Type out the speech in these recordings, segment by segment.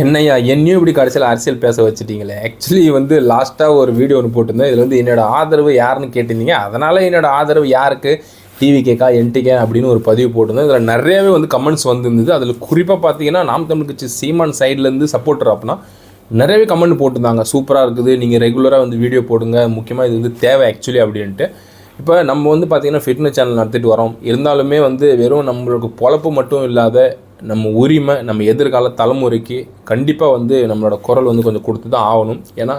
என்னையா என்னையும் இப்படி கடைசியில் அரசியல் பேச வச்சுட்டீங்களே. ஆக்சுவலி வந்து லாஸ்ட்டாக ஒரு வீடியோ ஒன்று போட்டிருந்தேன். இதில் வந்து என்னோட ஆதரவு யாருன்னு கேட்டிருந்தீங்க. அதனால் என்னோட ஆதரவு யாருக்கு, டிவிகேக்கா என்டிகே அப்படின்னு ஒரு பதிவு போட்டிருந்தேன். இதில் நிறையவே வந்து கமெண்ட்ஸ் வந்துருந்தது. அதில் குறிப்பாக பார்த்தீங்கன்னா நாம் தமிழ் கட்சி சீமான் சைட்லேருந்து சப்போர்ட்டர் அப்படின்னா நிறையவே கமெண்ட் போட்டிருந்தாங்க. சூப்பராக இருக்குது, நீங்கள் ரெகுலராக வந்து வீடியோ போடுங்க, முக்கியமாக இது வந்து தேவை ஆக்சுவலி அப்படின்ட்டு. இப்போ நம்ம வந்து பார்த்திங்கன்னா ஃபிட்னஸ் சேனல் நடத்திட்டு வரோம். இருந்தாலுமே வந்து வெறும் நம்மளுக்கு பொழப்பு மட்டும் இல்லாத நம்ம உரிமை, நம்ம எதிர்கால தலைமுறைக்கு கண்டிப்பாக வந்து நம்மளோட குரல் வந்து கொஞ்சம் கொடுத்து தான் ஆகணும். ஏன்னா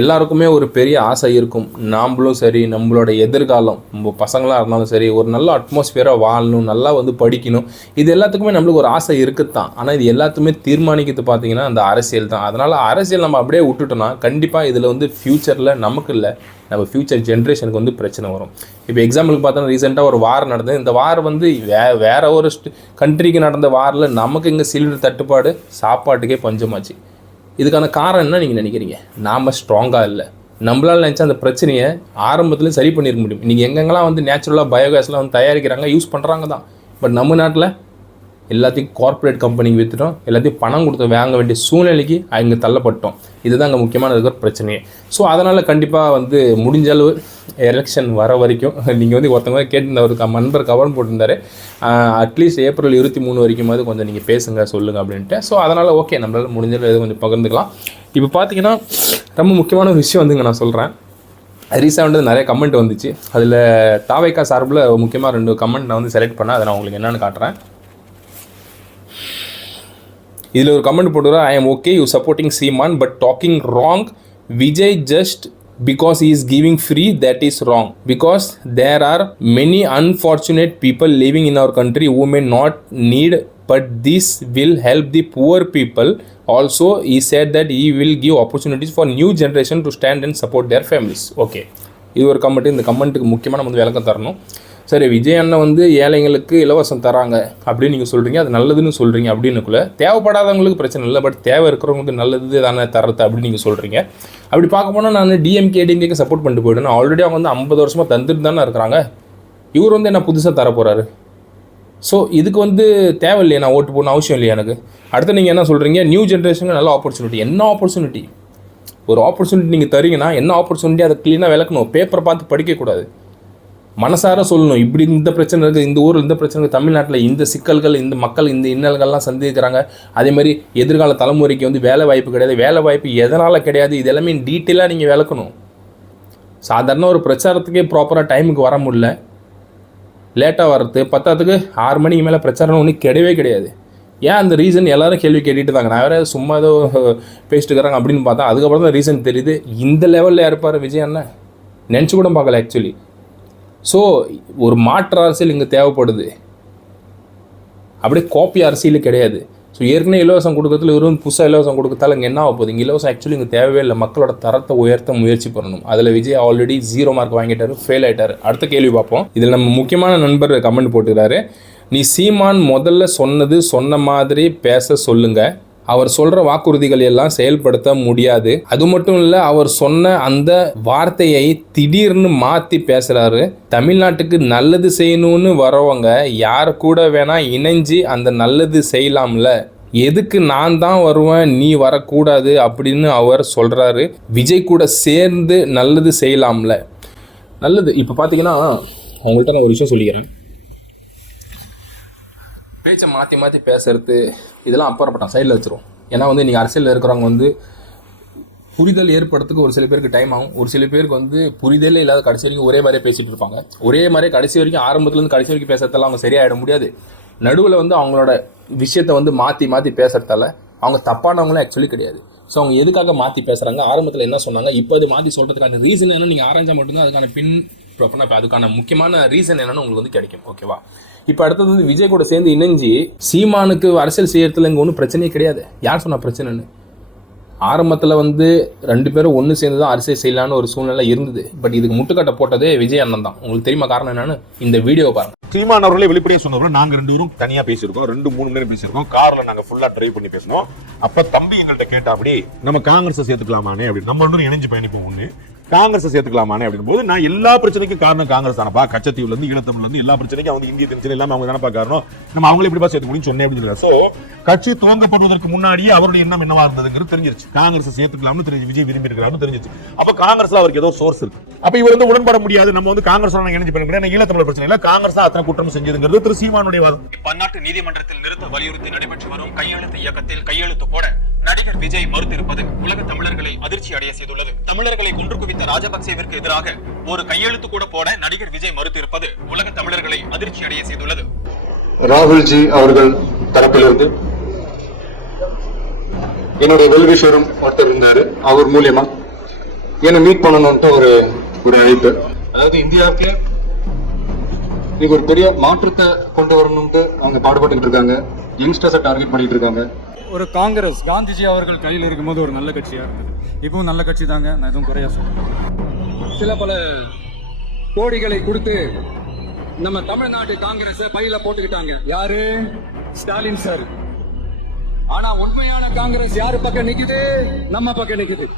எல்லாருக்குமே ஒரு பெரிய ஆசை இருக்கும். நாம்ளும் சரி, நம்மளோட எதிர்காலம், நம்ம பசங்களாக இருந்தாலும் சரி, ஒரு நல்ல அட்மாஸ்பியராக வாழணும், நல்லா வந்து படிக்கணும். இது எல்லாத்துக்குமே நம்மளுக்கு ஒரு ஆசை இருக்குத்தான். ஆனால் இது எல்லாத்துக்குமே தீர்மானிக்கிறது பார்த்திங்கன்னா அந்த அரசியல் தான். அதனால் அரசியல் நம்ம அப்படியே விட்டுட்டோம்னா கண்டிப்பாக இதில் வந்து ஃப்யூச்சரில் நமக்கு இல்லை, நம்ம ஃப்யூச்சர் ஜென்ரேஷனுக்கு வந்து பிரச்சனை வரும். இப்போ எக்ஸாம்பிளுக்கு பார்த்தோன்னா ரீசெண்டாக ஒரு வார் நடந்தது. இந்த வார் வந்து வேற ஒரு கண்ட்ரிக்கு நடந்த வாரில் நமக்கு இங்கே சிலிண்டர் தட்டுப்பாடு, சாப்பாட்டுக்கே பஞ்சமாச்சு. இதுக்கான காரணம் என்ன நீங்கள் நினைக்கிறீங்க? நாம் ஸ்ட்ராங்காக இல்லை. நம்மளால் நினச்சா அந்த பிரச்சனையை ஆரம்பத்தில் சரி பண்ணியிருக்க முடியும். நீங்கள் எங்கெங்கெல்லாம் வந்து நேச்சுரலாக பயோகேஸ்லாம் வந்து தயாரிக்கிறாங்க, யூஸ் பண்ணுறாங்க தான். பட் நம்ம நாட்டில் எல்லாத்தையும் கார்ப்பரேட் கம்பெனிக்கு விற்றுட்டோம், எல்லாத்தையும் பணம் கொடுத்து வாங்க வேண்டிய சூழ்நிலைக்கு அங்கே தள்ளப்பட்டோம். இதுதான் அங்கே முக்கியமான இருக்கிற பிரச்சனையே. ஸோ அதனால் கண்டிப்பாக வந்து முடிஞ்ச அளவு எலெக்ஷன் வர வரைக்கும் நீங்கள் வந்து ஒருத்தவங்க கேட்டிருந்த ஒரு நண்பர் கவர்ன் போட்டிருந்தாரு, அட்லீஸ்ட் ஏப்ரல் 23 வரைக்குமாவது கொஞ்சம் நீங்கள் பேசுங்க சொல்லுங்கள் அப்படின்ட்டு. ஸோ அதனால் ஓகே, நம்மளால் முடிஞ்ச அளவு கொஞ்சம் பகிர்ந்துக்கலாம். இப்போ பார்த்தீங்கன்னா ரொம்ப முக்கியமான ஒரு விஷயம் வந்துங்க நான் சொல்கிறேன். ரீசெண்டாக நிறைய கமெண்ட் வந்துச்சு. அதில் தாவைக்கா சார்பில் முக்கியமாக 2 கமெண்ட் நான் வந்து செலக்ட் பண்ணேன். அதை நான் உங்களுக்கு என்னென்னு காட்டுறேன். இதில் ஒரு கமெண்ட் போட்டுக்கிறேன். I am okay you supporting Seeman but talking wrong. Vijay just because he is giving free, that is wrong, because there are many unfortunate people living in our country who may not need, but this will help the poor people. Also he said that he will give opportunities for new generation to stand and support their families. Okay, இது ஒரு comment. இந்த கமெண்ட்டுக்கு முக்கியமாக நம்ம வந்து விளக்கம் தரணும். சரி, விஜய் அண்ணன் வந்து ஏழைங்களுக்கு இலவசம் தராங்க அப்படின்னு நீங்கள் சொல்கிறீங்க, அது நல்லதுன்னு சொல்கிறீங்க. அப்படின்னுக்குள்ள தேவைப்படாதவங்களுக்கு பிரச்சனை இல்லை, பட் தேவை இருக்கிறவங்களுக்கு நல்லது தானே தரது அப்படின்னு நீங்கள் சொல்கிறீங்க. அப்படி பார்க்க போனால் நான் டிஎம்கே டிஎம்கேக்கு சப்போர்ட் பண்ணிட்டு போய்ட்டேன். ஆல்ரெடி அவங்க வந்து 50 வருஷமாக தந்துட்டு தானே இருக்கிறாங்க. இவர் வந்து என்ன புதுசாக தர போகிறாரு? ஸோ இதுக்கு வந்து தேவை இல்லையா, நான் ஓட்டு போடணும் அவசியம் இல்லையா எனக்கு? அடுத்து நீங்கள் என்ன சொல்கிறீங்க, நியூ ஜென்ரேஷனுக்கு நல்ல ஆப்பர்ச்சுனிட்டி. என்ன ஆப்பர்ச்சுனிட்டி? ஒரு ஆப்பர்ச்சுனிட்டி நீங்கள் தரீங்கன்னா என்ன ஆப்பர்ச்சுனிட்டி, அதை க்ளீனாக விளக்கணும். பேப்பரை பார்த்து படிக்கக்கூடாது, மனசார சொல்லணும். இப்படி இந்த பிரச்சனை இருக்குது, இந்த ஊரில் இந்த பிரச்சனை இருக்குது, தமிழ்நாட்டில் இந்த சிக்கல்கள், இந்த மக்கள் இந்த இன்னல்கள்லாம் சந்திக்கிறாங்க. அதே மாதிரி எதிர்கால தலைமுறைக்கு வந்து வேலை வாய்ப்பு கிடையாது, வேலை வாய்ப்பு எதனால் கிடையாது, இது எல்லாமே டீட்டெயிலாக நீங்கள் விளக்கணும். சாதாரண ஒரு பிரச்சாரத்துக்கே ப்ராப்பராக டைமுக்கு வர முடியல, லேட்டாக வர்றது, 10க்கு 6 மணிக்கு மேலே பிரச்சாரம் ஒன்றும் கிடையவே கிடையாது. ஏன் அந்த ரீசன் எல்லோரும் கேள்வி கேட்டுட்டு தாங்க. நான் வேறு சும்மா ஏதோ பேசிட்டு இருக்கிறாங்க அப்படின்னு பார்த்தா அதுக்கப்புறம் தான் ரீசன் தெரியுது. இந்த லெவலில் இருப்பார் விஜய் அண்ணன், நினச்சி கூட பார்க்கல ஆக்சுவலி. ஸோ ஒரு மாற்று அரசியல் இங்கே தேவைப்படுது, அப்படியே காப்பி அரசியல் கிடையாது. ஸோ ஏற்கனவே இலவசம் கொடுக்கறதுல இவரும் புதுசாக இலவசம் கொடுக்கறதால இங்கே என்ன ஆக போகுது? இங்கே இலவசம் ஆக்சுவலி இங்கே தேவையே இல்லை. மக்களோட தரத்தை உயர்த்த முயற்சி பண்ணணும். அதில் விஜய் ஆல்ரெடி 0 மார்க் வாங்கிட்டாரு, ஃபெயில் ஆகிட்டார். அடுத்த கேள்வி பார்ப்போம். இதில் நம்ம முக்கியமான நண்பர் கமெண்ட் போட்டுக்கிறாரு. நீ சீமான் முதல்ல சொன்ன மாதிரி பேச சொல்லுங்கள். அவர் சொல்கிற வாக்குறுதிகள் எல்லாம் செயல்படுத்த முடியாது. அது மட்டும் இல்லை, அவர் சொன்ன அந்த வார்த்தையை திடீர்னு மாற்றி பேசுகிறாரு. தமிழ்நாட்டுக்கு நல்லது செய்யணும்னு வரவங்க யார் கூட வேணால் இணைஞ்சு அந்த நல்லது செய்யலாம்ல, எதுக்கு நான் தான் வருவேன் நீ வரக்கூடாது அப்படின்னு அவர் சொல்கிறாரு. விஜய் கூட சேர்ந்து நல்லது செய்யலாம்ல. நல்லது. இப்போ பார்த்தீங்கன்னா உங்கள்கிட்ட நான் ஒரு விஷயம் சொல்லிக்கிறேன். பேச்சை மாற்றி பேசுறது இதெல்லாம் அப்புறப்பட்ட சைடில் வச்சுருவோம். ஏன்னா வந்து நீங்கள் அரசியலில் இருக்கிறவங்க வந்து புரிதல் ஏற்படுறதுக்கு ஒரு சில பேருக்கு டைம் ஆகும். ஒரு சில பேருக்கு வந்து புரிதலே இல்லாத கடைசி வரைக்கும் ஒரே மாதிரியே பேசிகிட்டு இருப்பாங்க. ஒரே மாதிரியே கடைசி வரைக்கும் ஆரம்பத்துலேருந்து கடைசி வரைக்கும் பேசுறதால அவங்க சரியாயிட முடியாது. நடுவில் வந்து அவங்களோட விஷயத்தை வந்து மாற்றி பேசுறதால அவங்க தப்பானவங்களும் ஆக்சுவலி கிடையாது. ஸோ அவங்க எதுக்காக மாற்றி பேசுகிறாங்க, ஆரம்பத்தில் என்ன சொன்னாங்க, இப்போ அது மாற்றி சொல்கிறதுக்கான ரீசன் என்ன நீங்கள் ஆராய்ஞ்சா மட்டும்தான் அதுக்கான முக்கியமான ரீசன் என்னன்னு உங்களுக்கு வந்து கிடைக்கும். ஓகேவா? இப்போ அடுத்தது வந்து விஜய் கூட சேர்ந்து இணைஞ்சி சீமானுக்கு அரசியல் செய்யறதுல இங்கே ஒன்றும் பிரச்சனையே கிடையாது. யார் சொன்ன பிரச்சனைன்னு? ஆரம்பத்தில் வந்து 2 பேரும் ஒன்று சேர்ந்து தான் அரசியல் செய்யலான்னு ஒரு சூழ்நிலை இருந்தது. பட் இதுக்கு முட்டுக்கட்டை போட்டதே விஜய் அண்ணன் தான். உங்களுக்கு தெரியுமா காரணம் என்னன்னு? இந்த வீடியோ பாருங்க. சீமான் அவர்களே வெளிப்படையாக சொன்னவர்கள் நாங்கள் 2 பேரும் தனியாக பேசியிருக்கோம், 2-3 மணி நேரம் பேசியிருக்கோம். காரில் நாங்கள் ஃபுல்லாக ட்ரைவ் பண்ணி பேசணும். அப்போ தம்பி எங்கள்கிட்ட கேட்டா அப்படி நம்ம காங்கிரஸை சேர்த்துக்கலாமானே அப்படி நம்ம 2 இணைஞ்சு பயணிப்போம். ஒன்று காங்கிரஸ் சேர்த்துக்கலாமானே அப்படின்னு போது நான் எல்லா பிரச்சனைக்கும் காரணம் காங்கிரஸ் தானப்பா, கச்சத்தீவுல இருந்து ஈழத்தமிழ்ல இருந்து எல்லா பிரச்சனைக்கும் அவங்க இந்திய பிரச்சனை எல்லாமே அவங்க தானப்பா காரணம், நம்ம அவங்களே இப்படிப்பா சேர்த்து முடியும் சொன்னேன் அப்படின்னு. சோ கட்சி துவங்கப்படுவதற்கு முன்னாடியே அவருடைய எண்ணம் என்னவா இருந்ததுங்கிறது தெரிஞ்சிருச்சு. காங்கிரஸ் சேர்த்துக்கலாம்னு தெரிஞ்சு விஜய் விரும்பி இருக்கிறான்னு தெரிஞ்சிருச்சு. அப்ப காங்கிரஸ்ல அவருக்கு ஏதோ சோர்ஸ் இருக்கு. அப்ப இவர் வந்து உடன்பட முடியாது, நம்ம வந்து காங்கிரஸ் இணைஞ்சு பண்ண முடியாது, ஈழத்தமிழ் பிரச்சனை இல்ல, காங்கிரஸ் தான் அத்தனை குற்றம் செஞ்சதுங்கிறது திரு சீமானுடைய வாதம். பன்னாட்டு நீதிமன்றத்தில் நிறுத்த வலியுறுத்தி நடைபெற்று வரும் கையெழுத்து இயக்கத்தில் கையெழுத்து போட நடிகர் விஜய் மறுத்திருப்பது உலக தமிழர்களை அதிர்ச்சி அடைய செய்துள்ளது. தமிழர்களை கொன்று குவித்த ராஜபக்சேவிற்கு எதிராக ஒரு கையெழுத்து கூட போட நடிகர் விஜய் மறுத்திருப்பது உலக தமிழர்களை அதிர்ச்சி அடைய செய்துள்ளது. ராகுல்ஜி அவர்கள் தரப்பிலிருந்து என்னுடைய வெல்விஷரும் ஒருத்தர் இருந்தாரு, அவர் மூலியமா என்ன மீட் பண்ணணும்ட்டு ஒரு அழைப்பு. அதாவது இந்தியாவுக்கு இன்னைக்கு ஒரு பெரிய மாற்றத்தை கொண்டு வரணும்ட்டு அவங்க பாடுபட்டு இருக்காங்க, யங்ஸ்டர்ஸை டார்கெட் பண்ணிட்டு இருக்காங்க. ஒரு காங்கிரஸ் காந்திஜி அவர்கள் கையில் இருக்கும்போது ஒரு நல்ல கட்சியா இருந்தது, இப்பவும் நல்ல கட்சி தாங்க, நான் எதுவும் குறையா சொல்றேன். சில பல கோடிகளை கொடுத்து நம்ம தமிழ்நாட்டு காங்கிரஸ் பையில போட்டுக்கிட்டாங்க. யாரு? ஸ்டாலின் சார். ஆனா உண்மையான காங்கிரஸ் யாரு பக்கம் நிக்குது? நம்ம பக்கம் நிக்குது.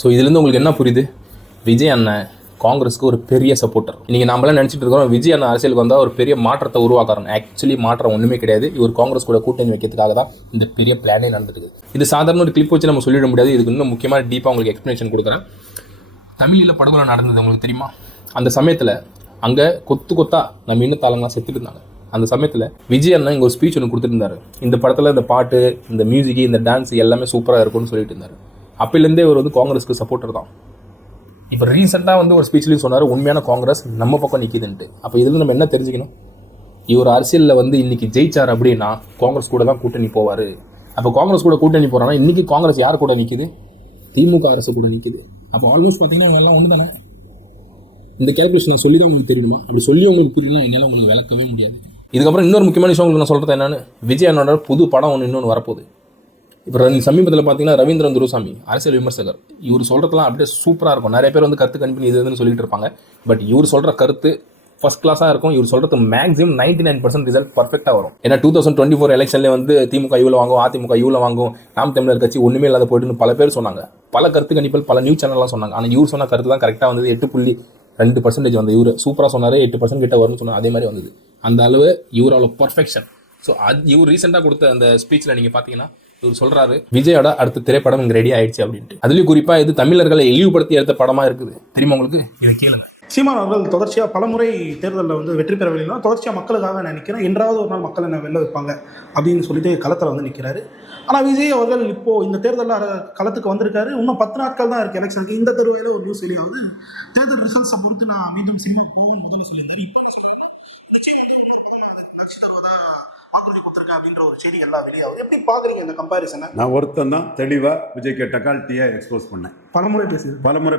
ஸோ இதுலேருந்து உங்களுக்கு என்ன புரியுது? விஜய் அண்ணன் காங்கிரஸ்க்கு ஒரு பெரிய சப்போர்ட்டர். இன்றைக்கி நம்மளாம் நினச்சிட்டு இருக்கோம் விஜய் அண்ணன் அரசியலுக்கு வந்தால் ஒரு பெரிய மாற்றத்தை உருவாக்குறாங்க. ஆக்சுவலி மாற்றம் ஒன்றுமே கிடையாது. இவர் காங்கிரஸ் கூட கூட்டணி வைக்கிறதுக்காக தான் இந்த பெரிய பிளானே நடந்துருக்கு. இது சாதாரண ஒரு கிளிப் வச்சு நம்ம சொல்லிட முடியாது. இதுக்கு இன்னும் முக்கியமான டீப்பாக உங்களுக்கு எக்ஸ்ப்ளனேஷன் கொடுக்குறேன். தமிழில் படுகொலை நடந்தது உங்களுக்கு தெரியுமா? அந்த சமயத்தில் அங்கே கொத்து கொத்தா நம்ம இன்னும் தாளங்களாம் செத்துட்டு இருந்தாங்க. அந்த சமயத்தில் விஜய் அண்ணன் இங்கே ஒரு ஸ்பீச் ஒன்று கொடுத்துருந்தாரு. இந்த படத்தில் இந்த பாட்டு, இந்த மியூசிக், இந்த டான்ஸ் எல்லாமே சூப்பராக இருக்கும்னு சொல்லிட்டு இருந்தார். அப்போலேருந்தே இவர் வந்து காங்கிரஸ்க்கு சப்போர்ட்டர் தான். இப்போ ரீசெண்டாக வந்து ஒரு ஸ்பீச்லேயும் சொன்னார் உண்மையான காங்கிரஸ் நம்ம பக்கம் நிற்கிதுன்ட்டு. அப்போ இதில் நம்ம என்ன தெரிஞ்சுக்கணும்? இவர் அரசியலில் வந்து இன்றைக்கி ஜெயிச்சார் அப்படின்னா காங்கிரஸ் கூட தான் கூட்டணி போவார். அப்போ காங்கிரஸ் கூட கூட்டணி போகிறாங்கன்னா இன்றைக்கி காங்கிரஸ் யார் கூட நிற்கிது? திமுக அரசு கூட நிற்கிது. அப்போ ஆல்மோஸ்ட் பார்த்தீங்கன்னா அவங்க எல்லாம் ஒன்று தானே. இந்த கேல்குலேஷன் நான் சொல்லி தான் உங்களுக்கு தெரியணுமா? அப்படி சொல்லி உங்களுக்கு புரியலாம், என்னால் உங்களுக்கு விளக்கவே முடியாது. இதுக்கப்புறம் இன்னொரு முக்கியமான விஷயம் உங்களுக்கு நான் சொல்கிறது என்னென்னு, விஜய் அண்ணனோட புது படம் இன்னொன்று வரப்போகுது. இப்போ சமீபத்தில் பார்த்தீங்கன்னா ரவீந்திரன் துரைசாமி அரசியல் விமர்சகர், இவர் சொல்கிறதுலாம் அப்படியே சூப்பராக இருக்கும். நிறைய பேர் வந்து கருத்து கணிப்பு இது இதுன்னு சொல்லிட்டு இருப்பாங்க. பட் இவர் சொல்கிற கருத்து ஃபர்ஸ்ட் கிளாஸாக இருக்கும். இவர் சொல்கிறது மேக்ஸிமம் 99% ரிசல்ட் பர்ஃபெக்டாக வரும். ஏன்னா 2024 எலெக்ஷன்லேயே வந்து திமுக இவ்வளோ வாங்கும், அதிமுக இவ்வளோ வாங்கும், நாம் தமிழர் கட்சி ஒன்றுமே இல்லாத போயிட்டுன்னு பல பேர் சொன்னாங்க. பல கருத்து கணிப்பில் பல நியூஸ் சேனல்லாம் சொன்னாங்க. ஆனால் இவர் சொன்ன கருத்து தான் கரெக்டாக வந்தது. 8.2% வந்து இவர் சூப்பராக சொன்னார். 8% கிட்ட வரும்னு சொன்னார். அதே மாதிரி வந்தது. அந்த அளவு இவரோட பர்ஃபெக்ஷன். ஸோ இவர் ரீசெண்டாக கொடுத்த அந்த ஸ்பீச்சில் நீங்கள் பார்த்தீங்கன்னா இவர் சொல்றாரு விஜயோட அடுத்த திரைப்படம் இங்கே ரெடி ஆயிடுச்சு அப்படின்ட்டு. அதுலயும் குறிப்பா இது தமிழர்களை இழிவுபடுத்தி எடுத்த படமா இருக்குது. தெரியுமா உங்களுக்கு? இது கேளுங்க. சீமான் அவர்கள் தொடர்ச்சியாக பலமுறை தேர்தலில் வந்து வெற்றி பெறவில்லைனா தொடர்ச்சியாக மக்களுக்காக நான் நிற்கிறேன், என்றாவது ஒரு நாள் மக்கள் என்ன வெளில வைப்பாங்க அப்படின்னு சொல்லிட்டு களத்தில் வந்து நிற்கிறாரு. ஆனால் விஜய் அவர்கள் இப்போது இந்த தேர்தலில் களத்துக்கு வந்திருக்காரு. இன்னும் 10 நாட்கள் தான் இருக்குது எலெக்ஷனுக்கு. இந்த தருவாயில் ஒரு நியூஸ் வெளியாகுது, தேர்தல் ரிசல்ட்ஸை பொறுத்து நான் மீண்டும் சினிமா போவேன் முதல்ல சொல்லியிருந்தேன். இப்போ சொல்கிறேன் அப்படின்ற ஒரு செய்தி எல்லாம் வெளியாகுது. எப்படி பாக்குறீங்க இந்த கம்பாரிசனை? நான் ஒருத்தன் தான் தெளிவா விஜய் கேட்ட டக்கால்ட்டியை எக்ஸ்போஸ் பண்ணேன். பலமுறை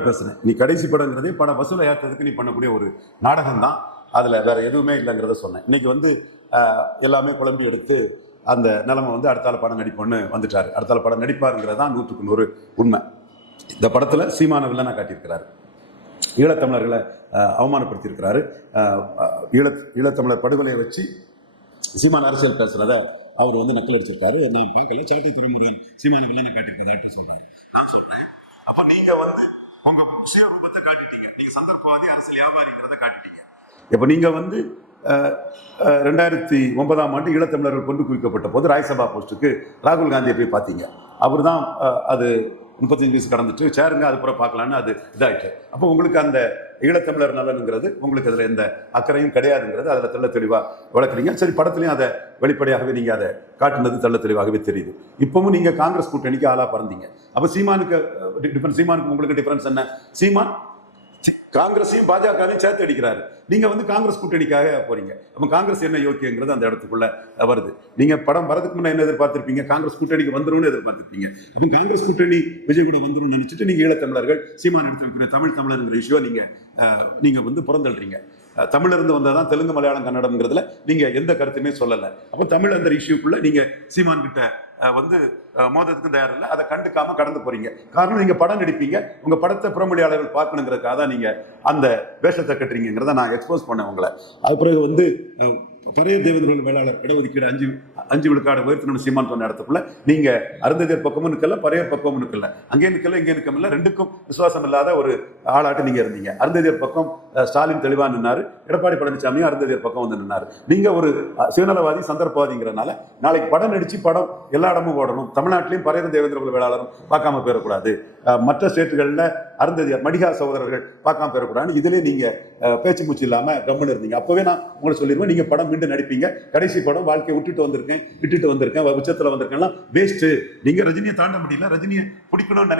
பேசுறேன். நீ கடைசி படங்கிறதே பட வசூலை ஏற்றதுக்கு நீ பண்ணக்கூடிய ஒரு நாடகம் தான், அதுல வேற எதுவுமே இல்லைங்கிறத சொன்னேன். இன்னைக்கு வந்து எல்லாமே குழம்பி எடுத்து அந்த நிலைமை வந்து அடுத்தால படம் நடிப்போன்னு வந்துட்டாரு. அடுத்தால படம் நடிப்பாருங்கிறது தான் 100க்கு 100 உண்மை. இந்த படத்துல சீமான வில்லனா காட்டியிருக்கிறாரு, ஈழத்தமிழர்களை அவமானப்படுத்தியிருக்கிறாரு. ஈழத்தமிழர் படுகொலையை வச்சு சீமான அரசியல் பேசுறத அவர் வந்து நக்கல் அடிச்சிருக்காரு. நான் பார்க்கல, சாட்டி துறைமுருகன் சீமான வில்லனை காட்டியிருக்கதாட்டு சொல்றாங்க. நான் சொல்றேன், அப்ப நீங்க வந்து உங்க சுய ரூபத்தை காட்டிட்டீங்க, நீங்க சந்தர்ப்பவாதி அரசியல் வியாபாரிங்கிறத காட்டிட்டீங்க. இப்ப நீங்க வந்து 2009ஆம் ஆண்டு ஈழத்தமிழர்கள் கொண்டு குவிக்கப்பட்ட போது ராஜ்யசபா போஸ்ட்டுக்கு ராகுல் காந்தியை போய் பார்த்தீங்க. அவர் தான் அது 35 வயசு கடந்துட்டு சேருங்க அதுக்கப்புறம் பார்க்கலான்னு அது இதாயிட்டு. அப்போ உங்களுக்கு அந்த ஈழத்தமிழர் நலனுங்கிறது உங்களுக்கு அதில் எந்த அக்கறையும் கிடையாதுங்கிறது அதில் தெள்ள தெளிவாக விளக்குறீங்க. சரி, படத்துலையும் அதை வெளிப்படையாகவே நீங்கள் அதை காட்டுனது தெள்ள தெளிவாகவே தெரியுது. இப்பவும் நீங்கள் காங்கிரஸ் கூட்டணிக்கு ஆளாக பிறந்தீங்க. அப்போ சீமானுக்கு உங்களுக்கு டிஃபரன்ஸ் என்ன? சீமான் காங்கிரஸையும் பாஜகவையும் சேர்த்து அடிக்கிறாரு. நீங்க வந்து காங்கிரஸ் கூட்டணிக்காக போறீங்க. அப்ப காங்கிரஸ் என்ன யோக்கியங்கிறது அந்த இடத்துக்குள்ள வருது. நீங்க படம் வரதுக்கு முன்ன என்ன எதிர்பார்த்திருப்பீங்க? காங்கிரஸ் கூட்டணிக்கு வந்துரும்னு எதிர்பார்த்திருப்பீங்க. அப்ப காங்கிரஸ் கூட்டணி விஜய் கூட வந்துரும்னு நினைச்சிட்டு நீங்க ஈழத்தமிழர்கள் சீமான் எடுத்து வைக்கிற தமிழ் தமிழருங்கிற இஷ்யூ நீங்க வந்து புறந்தள்ளுறீங்க. தமிழிலிருந்து வந்தாதான் தெலுங்கு மலையாளம் கன்னடம்ங்கிறதுல நீங்க எந்த கருத்துமே சொல்லலை. அப்போ தமிழ் அந்த இஷ்யூக்குள்ள நீங்க சீமான் கிட்ட வந்து மோதத்துக்கும் தயார் இல்லை. அதை கண்டுக்காம கடந்து போறீங்க. காரணம், நீங்க படம் நடிப்பீங்க, உங்க படத்தை புறமொழியாளர்கள் பார்க்கணுங்கிறதுக்காக தான் நீங்க அந்த வேஷத்தை கட்டுறீங்கிறத நான் எக்ஸ்போஸ் பண்ணேன் உங்களை. அது பிறகு வந்து பரையர் தேவேந்திர வேளாளர் இடஒதுக்கீடு 5 விழுக்காடு உயர்த்தணும் சீமான் சொன்ன இடத்துக்குள்ள நீங்க அருந்ததியர் பக்கமும் நிற்கல, பரையர் பக்கமும் நிற்கல, அங்கே நிற்கல இங்கே நிற்கல, ரெண்டுக்கும் விசுவாசம் இல்லாத ஒரு ஆளாட்டு நீங்க இருந்தீங்க. அருந்ததியர் பக்கம் ஸ்டாலின் தெளிவா நின்னாரு, எடப்பாடி பழனிசாமியும் அருந்ததியர் பக்கம் வந்து நின்னாரு. நீங்க ஒரு சுயநலவாதி, சந்தர்ப்பவாதிங்கிறனால நாளைக்கு படம் நடிச்சு படம் எல்லா இடமும் ஓடணும், தமிழ்நாட்டிலையும் பரையர் தேவேந்திர வேளாளரும் பார்க்காம போயிடக்கூடாது, மற்ற ஸ்டேட்டுகளில் அருந்ததியர் மடிகா சகோதரர்கள் பார்க்காம போயிடக்கூடாதுன்னு இதிலே நீங்க பேச்சு மூச்சு இல்லாம கம்முன்னு இருந்தீங்க. அப்பவே நான் உங்களுக்கு சொல்லிடுவேன், நீங்க படம் மீண்டும் நடிப்பீங்க, கடைசி படம் வாழ்க்கையை விட்டுட்டு வந்திருக்கேன் உச்சத்துல வந்திருக்கேன் வேஸ்ட். நீங்க ரஜினியை தாண்ட முடியல, ரஜினியை பிடிக்கணும்னு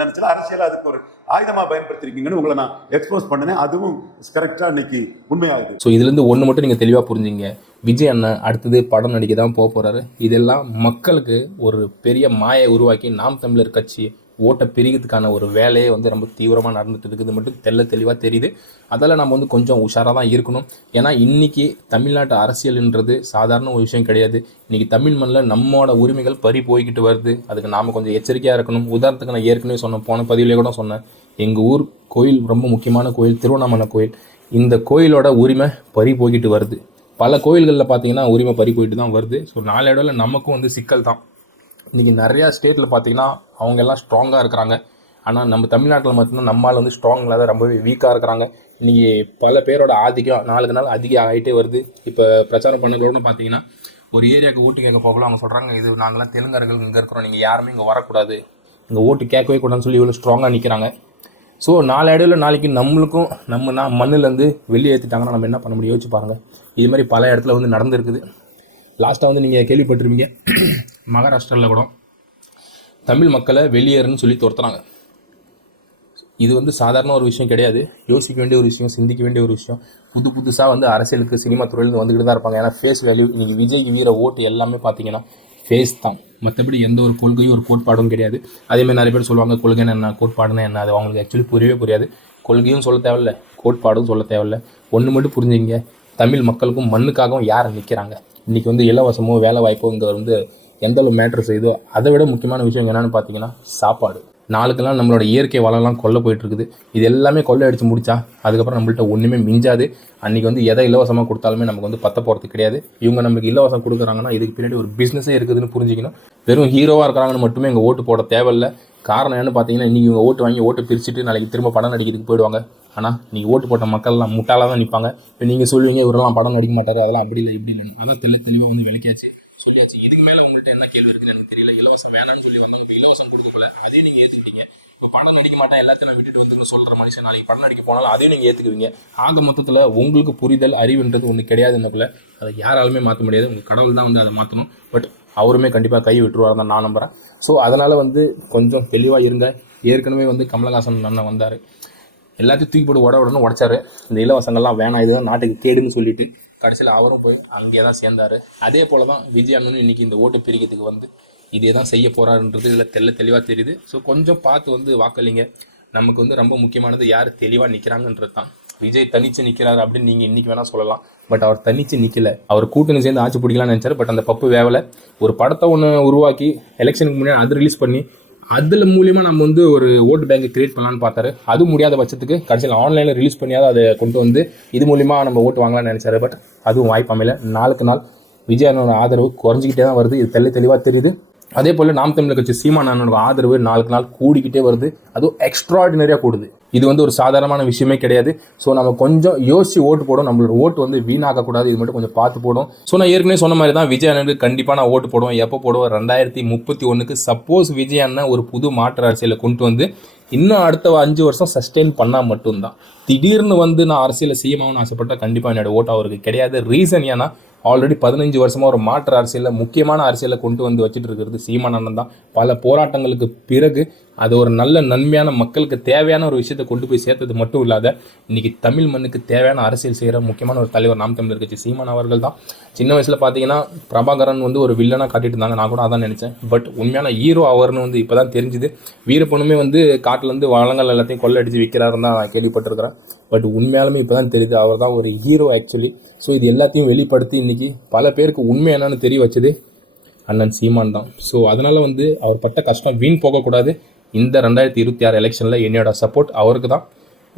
நினைச்சல அரசியல் அதுக்கு ஒரு ஆயுதமா பயன்படுத்திருக்கீங்கன்னு உங்களை நான் எக்ஸ்போஸ் பண்ணேன். அதுவும் கரெக்டா இன்னைக்கு உண்மையாகுது. ஸோ இதுலேருந்து ஒன்று மட்டும் நீங்கள் தெளிவாக புரிஞ்சுங்க, விஜய் அண்ணன் அடுத்தது படம் நடிக்க தான் போகிறாரு. இதெல்லாம் மக்களுக்கு ஒரு பெரிய மாயை உருவாக்கி நாம் தமிழர் கட்சி ஓட்டை பிரிக்கிறதுக்கான ஒரு வேலையே வந்து ரொம்ப தீவிரமாக நடந்துட்டு இருக்குது மட்டும் தெளிவாக தெரியுது. அதில் நம்ம வந்து கொஞ்சம் உஷாராக தான் இருக்கணும். ஏன்னா இன்றைக்கி தமிழ்நாட்டு அரசியல்ன்றது சாதாரண ஒரு விஷயம் கிடையாது. இன்றைக்கி தமிழ் மண்ணில் நம்மளோட உரிமைகள் பறி போய்கிட்டு வருது. அதுக்கு நாம் கொஞ்சம் எச்சரிக்கையாக இருக்கணும். உதாரணத்துக்கு நான் ஏற்கனவே சொன்னேன், போன பதிவிலே கூட சொன்னேன், எங்கள் ஊர் கோயில் ரொம்ப முக்கியமான கோயில், திருவண்ணாமலை கோயில். இந்த கோயிலோட உரிமை பறி போய்கிட்டு வருது. பல கோயில்களில் பார்த்தீங்கன்னா உரிமை பறி போயிட்டு தான் வருது. ஸோ நாளடைவில் நமக்கும் வந்து சிக்கல் தான். இன்றைக்கி நிறையா ஸ்டேட்டில் பார்த்தீங்கன்னா அவங்க எல்லாம் ஸ்ட்ராங்காக இருக்கிறாங்க. ஆனால் நம்ம தமிழ்நாட்டில் மட்டும்தான் நம்மளால் வந்து ஸ்ட்ராங் இல்லாத ரொம்பவே வீக்காக இருக்கிறாங்க. இன்றைக்கி பல பேரோட ஆதிக்கம் நாளுக்கு நாள் அதிகம் ஆகிட்டே வருது. இப்போ பிரச்சாரம் பண்ணங்களோட பார்த்தீங்கன்னா ஒரு ஏரியாவுக்கு ஓட்டு கேட்க போகலாம், அவங்க சொல்கிறாங்க இது நாங்களாம் தெலுங்கர்கள் இங்கே இருக்கிறோம், நீங்கள் யாருமே இங்கே வரக்கூடாது, இங்கே ஓட்டு கேட்கவே கூடாதுன்னு சொல்லி இவ்வளோ ஸ்ட்ராங்காக நிற்கிறாங்க. ஸோ நாளடைவில் நாளைக்கு நம்மளுக்கும் மண்ணிலேருந்து வெளியே ஏற்றிட்டாங்கன்னா நம்ம என்ன பண்ண முடியும் யோசிச்சு பாருங்கள். இது மாதிரி பல இடத்துல வந்து நடந்துருக்குது. லாஸ்ட்டாக வந்து நீங்கள் கேள்விப்பட்டிருப்பீங்க, மகாராஷ்டிராவில் கூட தமிழ் மக்களை வெளியேறுன்னு சொல்லி துரத்துறாங்க. இது வந்து சாதாரண ஒரு விஷயம் கிடையாது, யோசிக்க வேண்டிய ஒரு விஷயம், சிந்திக்க வேண்டிய ஒரு விஷயம். புதுசாக வந்து அரசியலுக்கு சினிமா துறையிலேருந்து வந்துக்கிட்டு தான் இருப்பாங்க. ஏன்னா ஃபேஸ் வேல்யூ இன்றைக்கி விஜய்க்கு வீர ஓட்டு எல்லாமே பார்த்தீங்கன்னா ஃபேஸ் தான், மற்றபடி எந்த ஒரு கொள்கையும் ஒரு கோட்பாடும் கிடையாது. அதேமாதிரி நிறைய பேர் சொல்லுவாங்க கொள்கைன்னு என்ன, கோட்பாடுன்னு என்ன, அது அவங்களுக்கு ஆக்சுவலி புரியவே புரியாது. கொள்கையும் சொல்ல தேவையில்லை, கோட்பாடும் சொல்ல தேவையில்லை. ஒன்று மட்டும் புரிஞ்சுங்க, தமிழ் மக்களுக்கும் மண்ணுக்காகவும் யார் நிற்கிறாங்க. இன்றைக்கி வந்து இலவசமோ வேலை வாய்ப்போ இங்கே வந்து எந்தளவு மேட்ரு செய்தோ அதை விட முக்கியமான விஷயம் என்னென்னு பார்த்தீங்கன்னா சாப்பாடு. நாளுக்கெல்லாம் நம்மளோட இயற்கை வளம்லாம் கொல்ல போயிட்டுருக்குது. இது எல்லாமே கொள்ளை அடித்து முடிச்சா அதுக்கப்புறம் நம்மள்ட்ட ஒன்றுமே மிஞ்சாது. அன்றைக்கி வந்து எதை இலவசமாக கொடுத்தாலுமே நமக்கு வந்து பற்ற போகிறது கிடையாது. இவங்க நமக்கு இலவசம் கொடுக்குறாங்கன்னா இதுக்கு பின்னாடி ஒரு பிஸ்னஸே இருக்குதுன்னு புரிஞ்சிக்கணும். வெறும் ஹீரோவாக இருக்கிறாங்கன்னு மட்டுமே இங்கே ஓட்டு போட தேவையில்லை. காரணம் என்னன்னு பார்த்தீங்கன்னா, இன்றைக்கி இவங்க ஓட்டு வாங்கி ஓட்டு பிரிச்சுட்டு நாளைக்கு திரும்ப படம் நடிக்கிறதுக்கு போயிடுவாங்க. ஆனால் நீங்கள் ஓட்டு போட்ட மக்கள்லாம் முட்டாளாக தான் நிற்பாங்க. இப்போ நீங்கள் சொல்லுவீங்க இவரெல்லாம் படம் நடிக்க மாட்டார், அதெல்லாம் அப்படி இல்லை இப்படி இல்லை, அதான் தெளிவாக வந்து விளக்கியாச்சு, சொல்லியாச்சு. இதுக்கு மேலே உங்கள்கிட்ட என்ன கேள்வி இருக்குன்னு எனக்கு தெரியல. இலவசம் வேணான்னு சொல்லி வந்தாங்க, இப்போ இலவசம் கொடுக்கல, அதையும் நீங்கள் ஏற்றுக்கிட்டீங்க. இப்போ படம் நடிக்க மாட்டேன் எல்லாத்தையும் விட்டுட்டு வந்து சொல்கிற மனுஷன் நாளைக்கு படம் நடிக்க போனாலும் அதையும் நீங்கள் ஏற்றுக்குவீங்க. ஆக மொத்தத்தில் உங்களுக்கு புரிதல் அறிவுன்றது ஒன்று கிடையாதுன்னக்குள்ள அதை யாராலுமே மாற்ற முடியாது. உங்கள் கடவுள் தான் வந்து அதை மாற்றணும். பட் அவருமே கண்டிப்பாக கை விட்டுருவார் தான் நான் நம்புகிறேன். ஸோ அதனால் வந்து கொஞ்சம் தெளிவாக இருங்க. ஏற்கனவே வந்து கமலஹாசன் அண்ணன் வந்தார், எல்லாத்தையும் தூக்கி போட்டு உடனே உடைச்சாரு. இந்த இலவசங்கள்லாம் வேணாம், இதுதான் நாட்டுக்கு கேடுன்னு சொல்லிட்டு கடைசியில் அவரும் போய் அங்கேயே தான் சேர்ந்தார். அதே போல் தான் விஜய் அண்ணனும் இன்றைக்கி இந்த ஓட்டு பிரிக்கிறதுக்கு வந்து இதே தான் செய்ய போகிறாருன்றது இதில் தெளிவாக தெரியுது. ஸோ கொஞ்சம் பார்த்து வந்து வாக்களிங்க. நமக்கு வந்து ரொம்ப முக்கியமானது யார் தெளிவாக நிற்கிறாங்கன்றது தான். விஜய் தனிச்சு நிற்கிறாரு அப்படின்னு நீங்கள் இன்றைக்கி வேணால் சொல்லலாம், பட் அவர் தனிச்சு நிற்கல. அவர் கூட்டணி சேர்ந்து ஆட்சி பிடிக்கலாம்னு நினச்சார், பட் அந்த பப்பு வேவலை. ஒரு படத்தை ஒன்று உருவாக்கி எலெக்ஷனுக்கு முன்னாடி அது ரிலீஸ் பண்ணி அதில் மூலியமாக நம்ம வந்து ஒரு ஓட்டு பேங்கை கிரியேட் பண்ணலான்னு பார்த்தாரு. அது முடியாத பட்சத்துக்கு கடைசியில் ஆன்லைனில் ரிலீஸ் பண்ணியாவது அதை கொண்டு வந்து இது மூலிமா நம்ம ஓட்டு வாங்கலாம்னு நினச்சாரு. பட் அதுவும் வாய்ப்பு அமையல. நாளுக்கு நாள் விஜய் அண்ணனோட ஆதரவு குறைஞ்சிக்கிட்டே தான் வருது. இது தெளிவாக தெரியுது. அதே போல் நாம் தமிழர் கட்சி சீமான் அண்ணனோட ஆதரவு நாளுக்கு நாள் கூடிக்கிட்டே வருது. அதுவும் எக்ஸ்ட்ராடினரியாக கூடுது. இது வந்து ஒரு சாதாரணமான விஷயமே கிடையாது. ஸோ நம்ம கொஞ்சம் யோசிச்சு ஓட்டு போடும். நம்மளோட ஓட்டு வந்து வீணாக்கக்கூடாது. இது மட்டும் கொஞ்சம் பார்த்து போடும். ஸோ நான் ஏற்கனவே சொன்ன மாதிரி தான் விஜய் அண்ணனுக்கு கண்டிப்பாக நான் ஓட்டு போடுவேன். எப்போ போடுவேன்? 2031 சப்போஸ் விஜய் அண்ணன் ஒரு புது மாற்று அரசியலை கொண்டு வந்து இன்னும் அடுத்த 5 வருஷம் சஸ்டெயின் பண்ணால் மட்டும்தான். திடீர்னு வந்து நான் அரசியலில் செய்யணும்னு ஆசைப்பட்டால் கண்டிப்பாக என்னோட ஓட்டு அவருக்கு கிடையாது. ரீசன் ஏன்னா ஆல்ரெடி 15 வருஷமாக ஒரு மாற்று அரசியலில் முக்கியமான அரசியலை கொண்டு வந்து வச்சுட்டு இருக்கிறது சீமான் அண்ணன் தான். பல போராட்டங்களுக்கு பிறகு அது ஒரு நல்ல நன்மையான மக்களுக்கு தேவையான ஒரு விஷயத்தை கொண்டு போய் சேர்த்தது மட்டும் இல்லாத இன்றைக்கி தமிழ் மண்ணுக்கு தேவையான அரசியல் செய்கிற முக்கியமான ஒரு தலைவர் நாம் தமிழர் கட்சி சீமான் அவர்கள் தான். சின்ன வயசில் பார்த்தீங்கன்னா பிரபாகரன் வந்து ஒரு வில்லனாக காட்டிட்டு இருந்தாங்க. நான் கூட அதான் நினச்சேன். பட் உண்மையான ஹீரோ அவர்னு வந்து இப்போ தான் தெரிஞ்சுது. வீரப்பனுமே வந்து காட்டிலேருந்து வளங்கள் எல்லாத்தையும் கொள்ளடிச்சு விற்கிறாருன்னு தான் நான் கேள்விப்பட்டிருக்கிறேன். பட் உண்மையாலுமே இப்போ தான் தெரியுது அவர் தான் ஒரு ஹீரோ ஆக்சுவலி. ஸோ இது எல்லாத்தையும் வெளிப்படுத்தி இன்றைக்கி பல பேருக்கு உண்மை என்னன்னு தெரிய வச்சது அண்ணன் சீமான் தான். ஸோ அதனால் வந்து அவர் பட்ட கஷ்டம் வீண் போகக்கூடாது. இந்த 2026 எலெக்ஷனில் என்னோட சப்போர்ட் அவருக்கு தான்.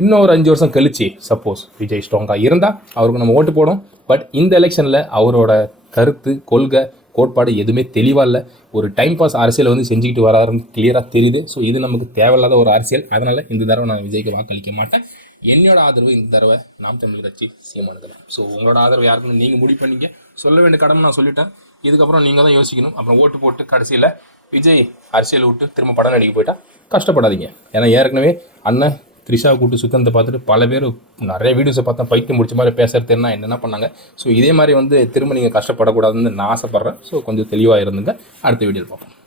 இன்னும் ஒரு 5 வருஷம் கழிச்சு சப்போஸ் விஜய் ஸ்ட்ராங்காக இருந்தால் அவருக்கு நம்ம ஓட்டு போடும். பட் இந்த எலெக்ஷனில் அவரோட கருத்து, கொள்கை, கோட்பாடு எதுவுமே தெளிவாக இல்லை. ஒரு டைம் பாஸ் அரசியல் வந்து செஞ்சுக்கிட்டு வராருன்னு கிளியராக தெரியுது. ஸோ இது நமக்கு தேவையில்லாத ஒரு அரசியல். அதனால் இந்த தடவை நான் விஜய்க்கு வாக்களிக்க மாட்டேன். என்னோட ஆதரவு இந்த தடவை நாம் தமிழ் கட்சி சீமானுக்கு. ஸோ உங்களோட ஆதரவு யாருக்குன்னு நீங்கள் முடிவு பண்ணிங்க. சொல்ல வேண்டிய கடமை நான் சொல்லிட்டேன். இதுக்கப்புறம் நீங்கள் தான் யோசிக்கணும். அப்புறம் ஓட்டு போட்டு கடைசியில் விஜய் அரசியல் விட்டு திரும்ப படம் நடிக்க போயிட்டா கஷ்டப்படாதீங்க. ஏன்னா ஏற்கனவே அண்ணன் த்ரிஷா கூட்டு சுத்தத்தை பார்த்துட்டு பல பேர் நிறைய வீடியோஸை பார்த்தா பைத்தியம் முடிச்ச மாதிரி பேசுறதுன்னா என்னென்ன பண்ணாங்க. ஸோ இதே மாதிரி வந்து திரும்ப நீங்கள் கஷ்டப்படக்கூடாதுன்னு நான் ஆசைப்பட்றேன். ஸோ கொஞ்சம் தெளிவாக இருந்துங்க. அடுத்த வீடியோவில் பார்ப்போம்.